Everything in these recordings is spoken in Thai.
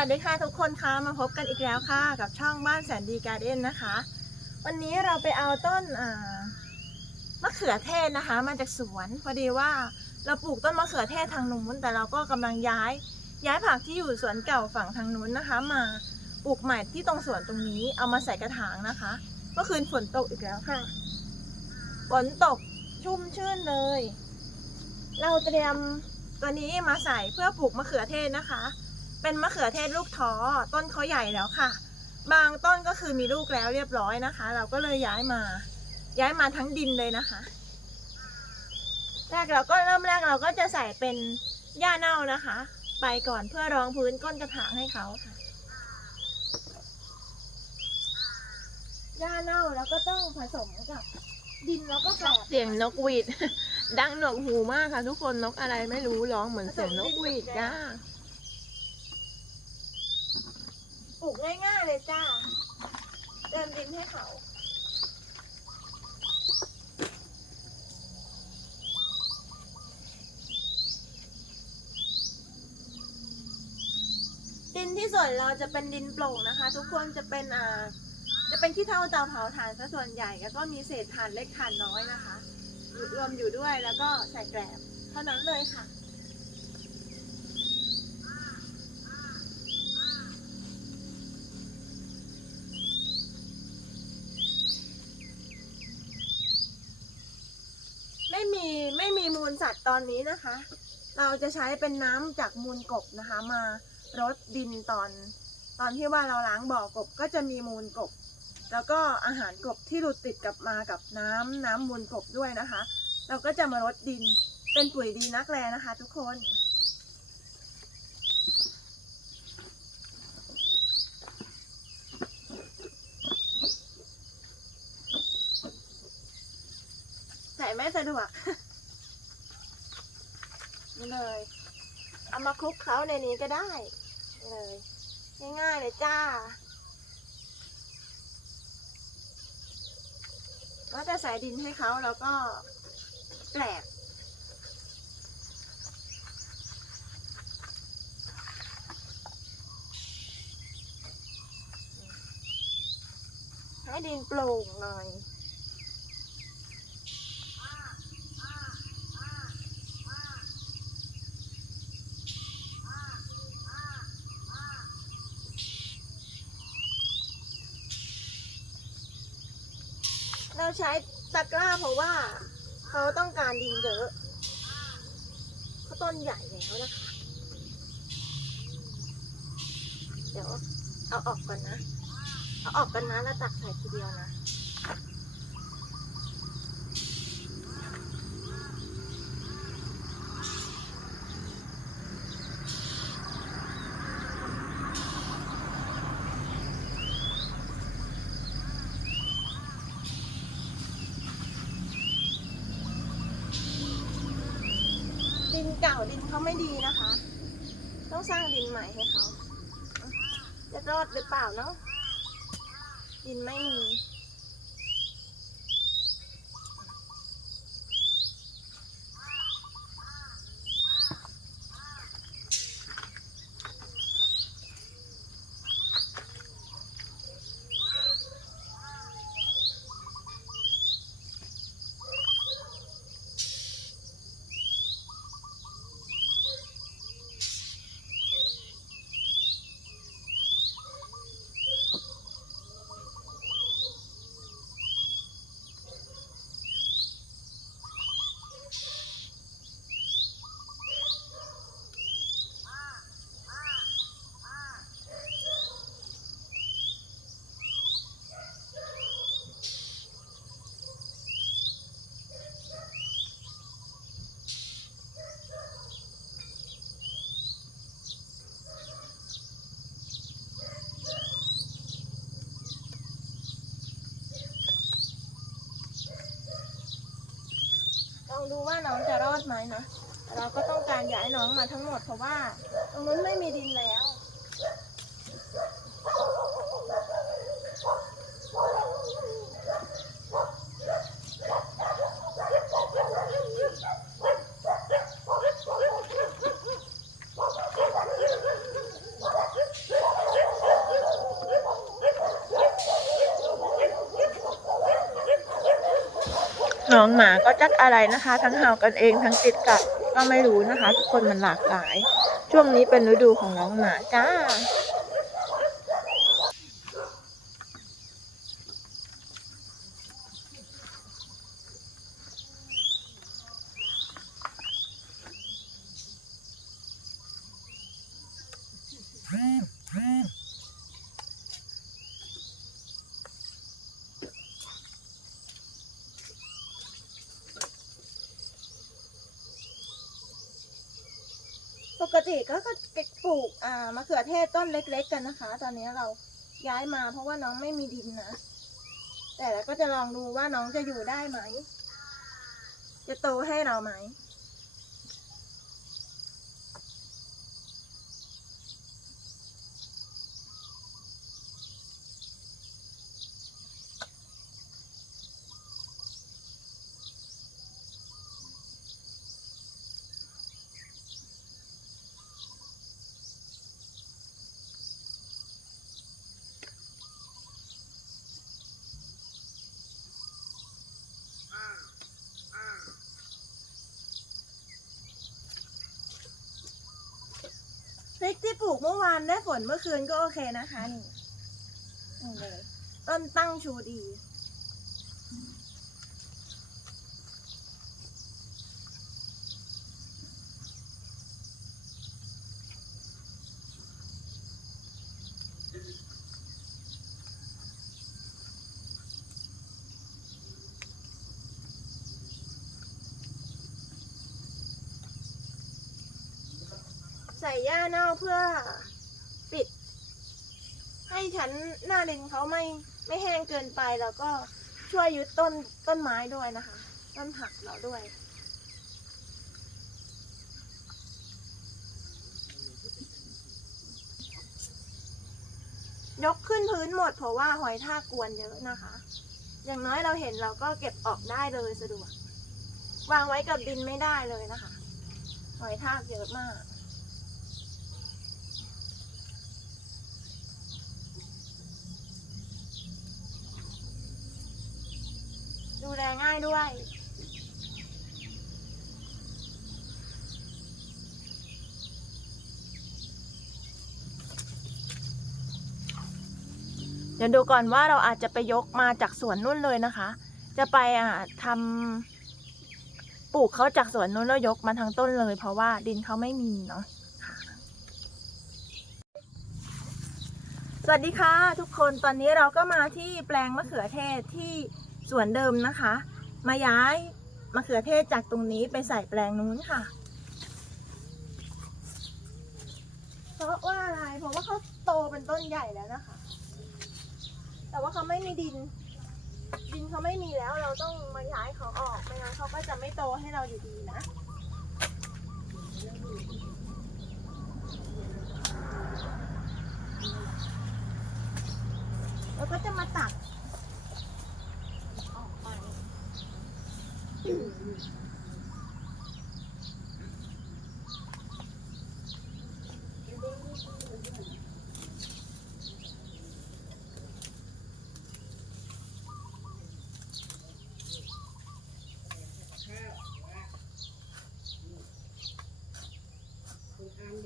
วัสดีค่ะทุกคนคะมาพบกันอีกแล้วค่ะ กับช่องบ้านแสนดีการ์เด้นนะคะ วันนี้เราไปเอาต้นมะเขือเทศนะคะ มาจากสวนพอดีว่าเราปลูกต้นมะเขือเทศทางนู้นแต่เราก็กำลังย้าย ย้ายผักที่อยู่สวนเก่าฝั่งทางนู้นนะคะ มาปลูกใหม่ที่ตรงสวนตรงนี้ เอามาใส่กระถางนะคะ เมื่อคืนฝนตกอีกแล้วค่ะฝนตกชุ่มชื่นเลย เราเตรียมตัวนี้มาใส่เพื่อปลูกมะเขือเทศนะคะ เป็นมะเขือเทศลูกท้อต้นเขาใหญ่แล้วค่ะ บางต้นก็คือมีลูกแล้วเรียบร้อยนะคะ เราก็เลยย้ายมา ย้ายมาทั้งดินเลยนะคะ แรกเราก็เริ่มแรกเราก็จะใส่เป็นหญ้าเน่านะคะ ไปก่อนเพื่อรองพื้นก้นกระถางให้เขาค่ะหญ้าเน่าแล้วก็ต้องผสมกับ ดินแล้วก็กลบเสียงนกหวีด ดังหนวกหูมากค่ะ ทุกคนนกอะไรไม่รู้ร้องเหมือนเสียงนกหวีดจ้า ป ลูกง่ายๆเลยจ้าเติมดินให้เขาดินที่ส่วนเราจะเป็นดินโปร่งนะคะ ทุกคนจะเป็นอ่าจะเป็นขี้เถ้าเตาเผาถ่านซะส่วนใหญ่แล้วก็มีเศษถ่านเล็กถ่านน้อยนะคะรวมอยู่ด้วยแล้วก็ใส่แกลบเท่านั้นเลยค่ะ ไม่มีไม่มีมูลสัตว์ตอนนี้นะคะ เราจะใช้เป็นน้ำจากมูลกบนะคะ มารดดินตอน ตอนที่ว่าเราล้างบ่อกบก็จะมีมูลกบ แล้วก็อาหารกบที่หลุดติดกับมากับน้ำน้ำมูลกบด้วยนะคะ เราก็จะมารดดินเป็นปุ๋ยดีนักแลนะคะ ทุกคน ไม่สะดวกนี่เลย เอามาคลุกเคล้าในนี้ก็ได้นี่เลย ง่ายๆเลยจ้า ก็จะใส่ดินให้เขาแล้วก็แกลบให้ดินโปร่งหน่อย เราใช้ตะกร้าเพราะว่า เขาต้องการดินเยอะเขาต้นใหญ่แล้วนะคะ เดี๋ยวเอาออกก่อนนะ เอาออกกันนะแล้วตักใส่ทีเดียวนะ ดิน เก่าดินเขาไม่ดีนะคะ ต้องสร้างดินใหม่ให้เขาจะรอดหรือเปล่าเนาะดินไม่มี องดูว่าน้องจะรอดไหมนะ เราก็ต้องการย้ายน้องมาทั้งหมดเพราะว่าตรงนั้นไม่มีดินแล้ว น้องหมาก็จักอะไรนะคะ ทั้งเห่ากันเองทั้งติดกัดก็ไม่รู้นะคะ ทุกคนมันหลากหลาย ช่วงนี้เป็นฤดูของน้องหมาจ้าป กติก็ก็ปลูกอ่ามะเขือเทศต้นเล็ก ๆ กันนะคะ ตอนนี้เราย้ายมาเพราะว่าน้องไม่มีดินนะ แต่เราก็จะลองดูว่าน้องจะอยู่ได้ไหม จะโตให้เราไหม อวานได้ฝนเมื่อคืนก็โอเคนะคะนี่นี่เลยต้นตั้งชูดี ใส่หญ้าเน่าเพื่อ ให้ชั้นหน้าดินเขาไม่ไม่แห้งเกินไปแล้วก็ช่วยยึดต้นต้นไม้ด้วยนะคะ ต้นผักเราด้วย ยกขึ้นพื้นหมดเพราะว่าหอยทากกวนเยอะนะคะ อย่างน้อยเราเห็นเราก็เก็บออกได้เลยสะดวก วางไว้กับดินไม่ได้เลยนะคะ หอยทากเยอะมากายด้วย เดี๋ยวดูก่อนว่าเราอาจจะไปยกมาจากสวนนู่นเลยนะคะ จะไปอะทำปลูกเขาจากสวนนู้นแล้วยกมาทั้งต้นเลย เพราะว่าดินเขาไม่มีเนาะสวัสดีค่ะทุกคนตอนนี้เราก็มาที่แปลงมะเขือเทศที่สวนเดิมนะคะ มาย้ายมะเขือเทศจากตรงนี้ไปใส่แปลงนู้นค่ะ เพราะว่าอะไร เพราะว่าเขาโตเป็นต้นใหญ่แล้วนะคะ แต่ว่าเขาไม่มีดิน ดินเขาไม่มีแล้ว เราต้องมาย้ายเขาออก ไม่งั้นเขาก็จะไม่โตให้เราอยู่ดีนะ แล้วก็จะมาตักออกไป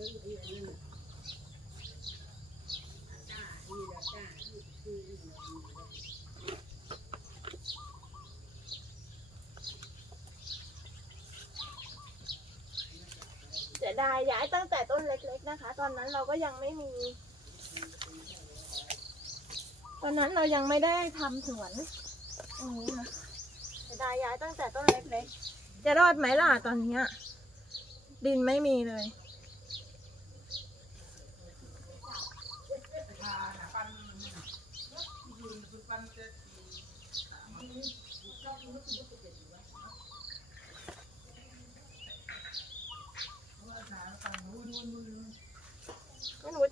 เสียดายย้ายตั้งแต่ต้นเล็ก ๆนะคะ ตอนนั้นเราก็ยังไม่มี ตอนนั้นเรายังไม่ได้ทำสวนตรงนี้นะเสียดายย้ายตั้งแต่ต้นเล็กๆ จะรอดไหมล่ะตอนเนี้ยดินไม่มีเลย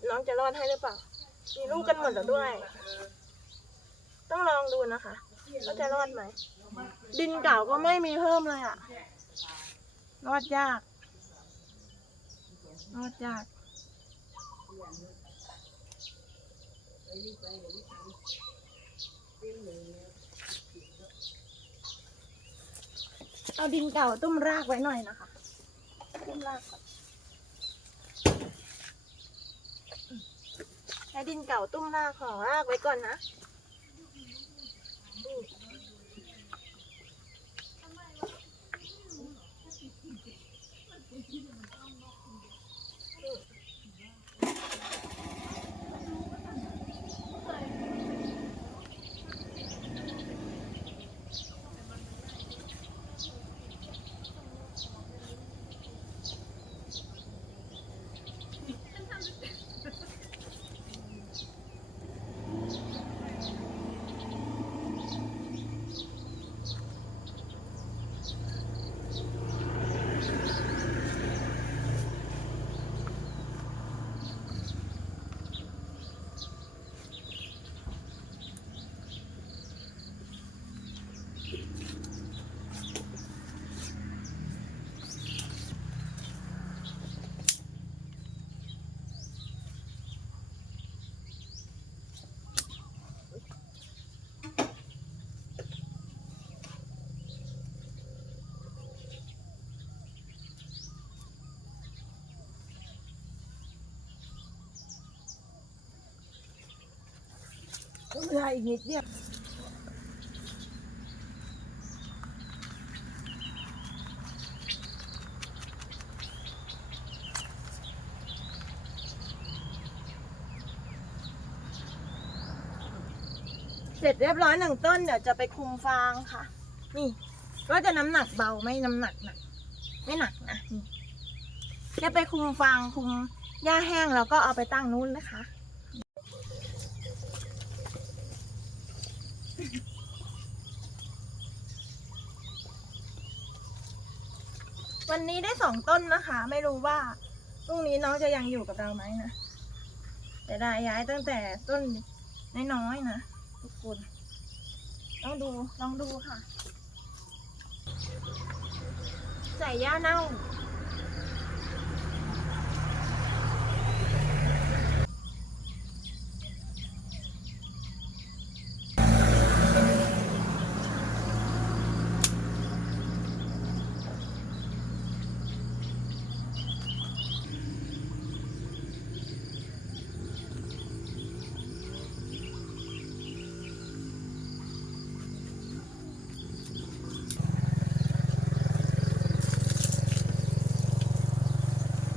น้องจะรอดให้หรือเปล่า มีลูกกันหมดแล้วด้วย ต้องลองดูนะคะว่าจะรอดไหม ดินเก่าก็ไม่มีเพิ่มเลยอะรอดยาก รอดยากเอาดินเก่าตุ้มรากไว้หน่อยนะคะตุ้มรากก่อนใช้ ดินเก่าตุ้มรากของรากไว้ก่อนนะ เหลืออีกนิดเดียวเสร็จเรียบร้อยหนึ่งต้นเดี๋ยวจะไปคุมฟางค่ะ นี่ก็จะน้ำหนักเบาไม่น้ำหนักหนักไม่หนักนะนี่จะไปคุมฟางคุมหญ้าแห้งแล้วก็เอาไปตั้งนู้นนะคะ วันนี้ได้สองต้นนะคะ ไม่รู้ว่าพรุ่งนี้น้องจะยังอยู่กับเราไหมนะแต่ได้ย้ายตั้งแต่ต้นน้อยๆนะทุกคนต้องดูลองดูค่ะ ใส่หญ้าเน่า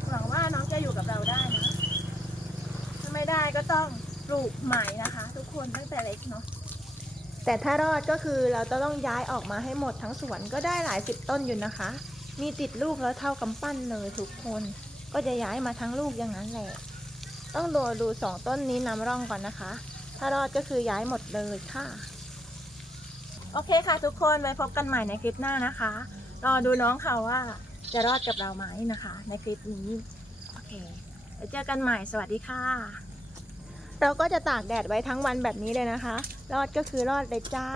หวังว่าน้องจะอยู่กับเราได้นะ ถ้าไม่ได้ก็ต้องป ลูกใหม่นะคะ ทุกคนตั้งแต่เล็กเนาะแต่ถ้ารอดก็คือเราจะต้องย้ายออกมาให้หมดทั้งสวนก็ได้หลายสิบต้นอยู่นะคะ มีติดลูกแล้วเท่ากำปั้นเลยทุกคน ก็จะย้ายมาทั้งลูกอย่างนั้นแหละ ต้องดูดูสองต้นนี้นำร่องก่อนนะคะ ถ้ารอดก็คือย้ายหมดเลยค่ะ โอเคค่ะทุกคนไว้พบกันใหม่ในคลิปหน้านะคะ รอดูน้องเขาว่าจะรอดกับเราไหมนะคะ ในคลิปนี้ โอเคเจอกันใหม่สวัสดีค่ะ เราก็จะตากแดดไว้ทั้งวันแบบนี้เลยนะคะ รอดก็คือรอดเลยจ้า